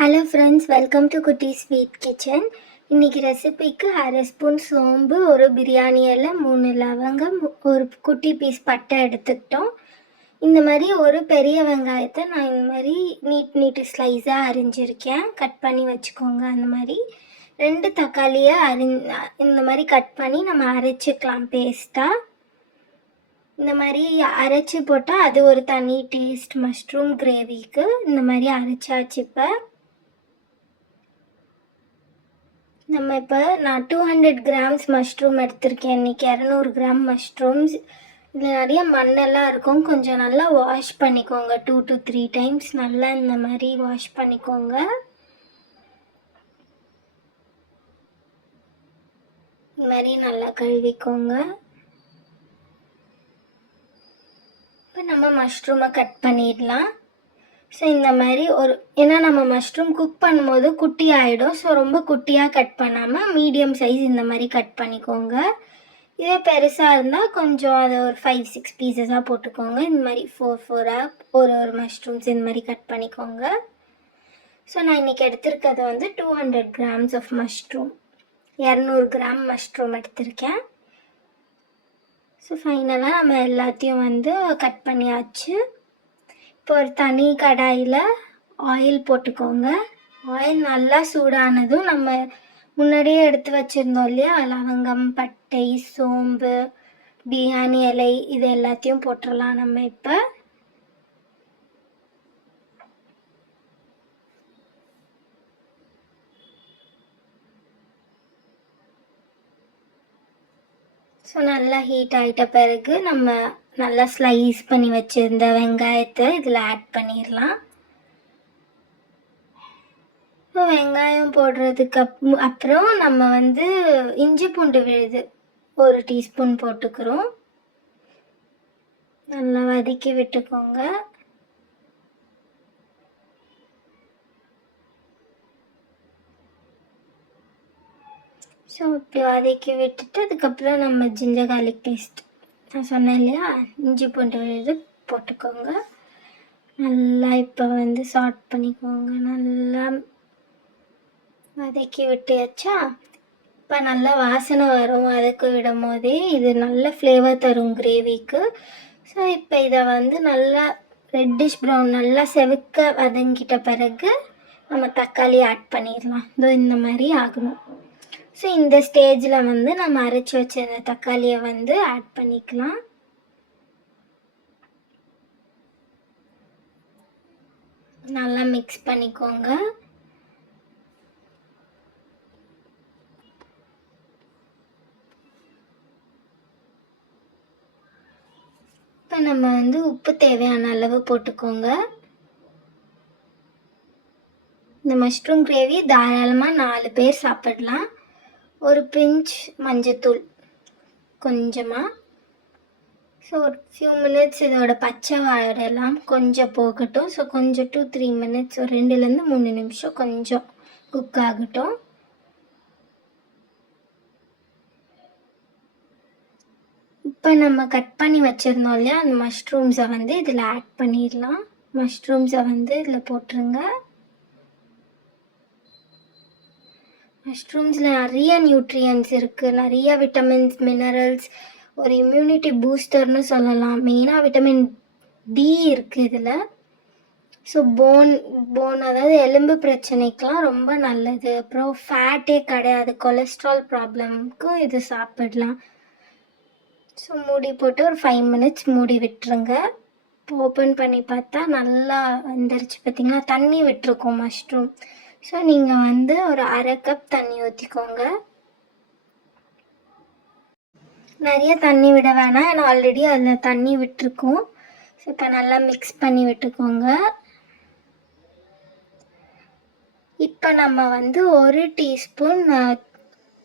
Hello friends, welcome to குட்டி sweet kitchen. இன்றைக்கி ரெசிபிக்கு 1/2 ஸ்பூன் சோம்பு, ஒரு பிரியாணி இலை, 3 லவங்கம், ஒரு குட்டி பீஸ் பட்டை எடுத்துக்கிட்டோம். இந்த மாதிரி ஒரு பெரிய வெங்காயத்தை நான் இந்த மாதிரி நீட்டு ஸ்லைஸாக அரிஞ்சிருக்கேன். கட் பண்ணி வச்சுக்கோங்க. அந்த மாதிரி 2 தக்காளியை இந்த மாதிரி கட் பண்ணி நம்ம அரைச்சிக்கலாம் பேஸ்ட்டாக. இந்த மாதிரி அரைச்சி போட்டால் அது ஒரு தனி டேஸ்ட் மஷ்ரூம் கிரேவிக்கு. இந்த மாதிரி அரைச்சாச்சு. இப்போ நான் 200 கிராம்ஸ் மஷ்ரூம் எடுத்திருக்கேன். இன்றைக்கி 200 கிராம் மஷ்ரூம்ஸ். இதில் நிறைய மண்ணெல்லாம் இருக்கும். கொஞ்சம் நல்லா வாஷ் பண்ணிக்கோங்க. 2 to 3 டைம்ஸ் நல்லா இந்த மாதிரி வாஷ் பண்ணிக்கோங்க. இந்த மாதிரி நல்லா கழுவிக்கோங்க. இப்போ நம்ம மஷ்ரூமை கட் பண்ணிடலாம். ஸோ இந்த மாதிரி ஏன்னா நம்ம மஷ்ரூம் குக் பண்ணும்போது குட்டி ஆகிடும். ஸோ ரொம்ப குட்டியாக கட் பண்ணாமல் மீடியம் சைஸ் இந்த மாதிரி கட் பண்ணிக்கோங்க. இதே பெருசாக இருந்தால் கொஞ்சம் அதை ஒரு 5-6 பீசஸாக போட்டுக்கோங்க. இந்த மாதிரி 4-4ஆக ஒரு மஷ்ரூம்ஸ் இந்த மாதிரி கட் பண்ணிக்கோங்க. ஸோ நான் இன்றைக்கி எடுத்திருக்கிறது 200 grams of mushroom, 200 gram mushroom எடுத்திருக்கேன். ஸோ ஃபைனலாக நம்ம எல்லாத்தையும் கட் பண்ணியாச்சு. இப்போ ஒரு தனி கடாயில் ஆயில் போட்டுக்கோங்க. ஆயில் நல்லா சூடானதும் நம்ம முன்னாடியே எடுத்து வச்சுருந்தோம் இல்லையா, லவங்கம், பட்டை, சோம்பு, பிரியாணி இலை, இது எல்லாத்தையும் போட்டுடலாம். நம்ம இப்போ ஸோ நல்லா ஹீட் ஆகிட்ட பிறகு நம்ம நல்லா ஸ்லைஸ் பண்ணி வச்சுருந்த வெங்காயத்தை இதில் ஆட் பண்ணிடலாம். இப்போ வெங்காயம் போடுறதுக்கு அப்புறம் நம்ம இஞ்சி பூண்டு விழுது 1 டீஸ்பூன் போட்டுக்கிறோம். நல்லா வதக்கி விட்டுக்கோங்க. ஸோ இப்படி வதக்கி விட்டுட்டு அதுக்கப்புறம் நம்ம ஜிஞ்சர் கார்லிக் பேஸ்ட் நான் சொன்னேன் இல்லையா, இஞ்சி பூண்டு விழுது போட்டுக்கோங்க. நல்லா இப்போ சாட் பண்ணிக்கோங்க. நல்லா வதக்கி விட்டாச்சா. இப்போ நல்லா வாசனை வரும். வதக்கி விடும் போதே இது நல்ல ஃப்ளேவர் தரும் கிரேவிக்கு. ஸோ இப்போ இதை நல்லா ரெட்டிஷ் ப்ரௌன் நல்லா செவக்க வதங்கிட்ட பிறகு நம்ம தக்காளி ஆட் பண்ணிடலாம். இந்த மாதிரி ஆகணும். ஸோ இந்த ஸ்டேஜில் நம்ம அரைச்சி வச்சிருந்த தக்காளியை ஆட் பண்ணிக்கலாம். நல்லா மிக்ஸ் பண்ணிக்கோங்க. இப்போ நம்ம உப்பு தேவையான அளவு போட்டுக்கோங்க. இந்த மஷ்ரூம் கிரேவி தாராளமாக 4 பேர் சாப்பிடலாம். ஒரு பிஞ்ச் மஞ்சத்தூள் கொஞ்சமாக. ஸோ ஒரு ஃபியூ மினிட்ஸ் இதோட பச்சை வாடெல்லாம் கொஞ்சம் போகட்டும். ஸோ கொஞ்சம் 2-3 மினிட்ஸ், ஒரு 2-3 நிமிஷம் கொஞ்சம் குக் ஆகட்டும். இப்போ நம்ம கட் பண்ணி வச்சுருந்தோம் இல்லையா, அந்த மஷ்ரூம்ஸை இதில் ஆட் பண்ணிடலாம். மஷ்ரூம்ஸை இதில் போட்டுருங்க. மஷ்ரூம்ஸில் நிறைய நியூட்ரியன்ஸ் இருக்குது, நிறைய விட்டமின்ஸ், மினரல்ஸ், ஒரு இம்யூனிட்டி பூஸ்டர்னு சொல்லலாம். மெயினாக விட்டமின் டி இருக்குது இதில். ஸோ போன் அதாவது எலும்பு பிரச்சனைக்கெலாம் ரொம்ப நல்லது. அப்புறம் ஃபேட்டே கிடையாது, கொலஸ்ட்ரால் ப்ராப்ளம்க்கும் இது சாப்பிடலாம். ஸோ மூடி போட்டு ஒரு 5 மினிட்ஸ் மூடி விட்டுருங்க. இப்போ ஓப்பன் பண்ணி பார்த்தா நல்லா வந்துருச்சு. பார்த்திங்கன்னா தண்ணி விட்டுருக்கோம் மஷ்ரூம். ஸோ நீங்கள் ஒரு 1/2 கப் தண்ணி ஊற்றிக்கோங்க. நிறைய தண்ணி விட வேணாம், ஏன்னா ஆல்ரெடி அதில் தண்ணி விட்டுருக்கோம். ஸோ இப்போ நல்லா மிக்ஸ் பண்ணி விட்டுக்கோங்க. இப்போ நம்ம 1 டீஸ்பூன்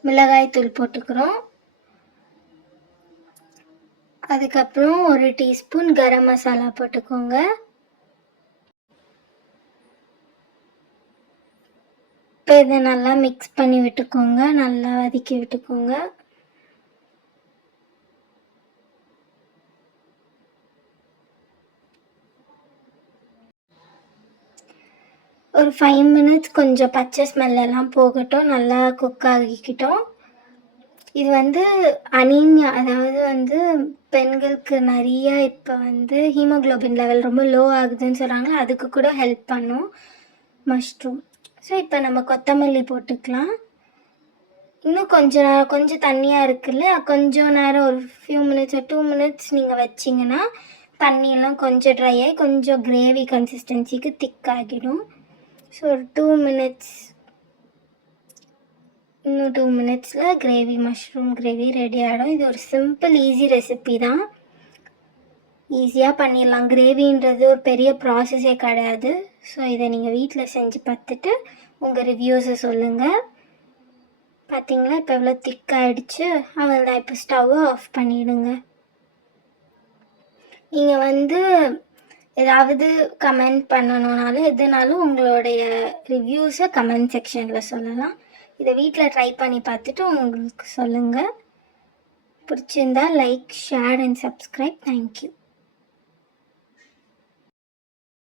மிளகாய்த்தூள் போட்டுக்கிறோம். அதுக்கப்புறம் 1 டீஸ்பூன் கரம் மசாலா போட்டுக்கோங்க. இப்போ இதை நல்லா மிக்ஸ் பண்ணி விட்டுக்கோங்க. நல்லா வதக்கி விட்டுக்கோங்க. ஒரு 5 மினிட்ஸ் கொஞ்சம் பச்சை ஸ்மெல்லாம் போகட்டும், நல்லா குக் ஆகிக்கிட்டோம். இது வந்து அனீமியா, அதாவது பெண்களுக்கு நிறைய இப்போ ஹீமோகுளோபின் லெவல் ரொம்ப லோ ஆகுதுன்னு சொல்கிறாங்களா, அதுக்கு கூட ஹெல்ப் பண்ணும் மஷ்ரூம். ஸோ இப்போ நம்ம கொத்தமல்லி போட்டுக்கலாம். இன்னும் கொஞ்சம் தண்ணியாக இருக்குல்ல, கொஞ்சம் நேரம் ஒரு ஃபியூ மினிட்ஸ் 2 மினிட்ஸ் நீங்கள் வச்சிங்கன்னா தண்ணியெல்லாம் கொஞ்சம் ட்ரை ஆகி கொஞ்சம் கிரேவி கன்சிஸ்டன்சிக்கு திக் ஆகிடும். ஸோ ஒரு 2 மினிட்ஸ், இன்னும் 2 மினிட்ஸில் மஷ்ரூம் கிரேவி ரெடி ஆகிடும். இது ஒரு சிம்பிள் ஈஸி ரெசிபி தான், ஈஸியாக பண்ணிடலாம். கிரேவின்றது ஒரு பெரிய ப்ராசஸே கிடையாது. ஸோ இதை நீங்கள் வீட்டில் செஞ்சு பார்த்துட்டு உங்கள் ரிவ்யூஸை சொல்லுங்கள். பார்த்தீங்களா இப்போ எவ்வளோ திக் ஆகிடுச்சு. அவ்வளோதான், இப்போ ஸ்டவ்வை ஆஃப் பண்ணிவிடுங்க. நீங்கள் ஏதாவது கமெண்ட் பண்ணணுன்னாலும் எதுனாலும் உங்களுடைய ரிவ்யூஸை கமெண்ட் செக்ஷனில் சொல்லலாம். இதை வீட்டில் ட்ரை பண்ணி பார்த்துட்டு உங்களுக்கு சொல்லுங்கள். பிடிச்சிருந்தா like, share and subscribe. Thank you.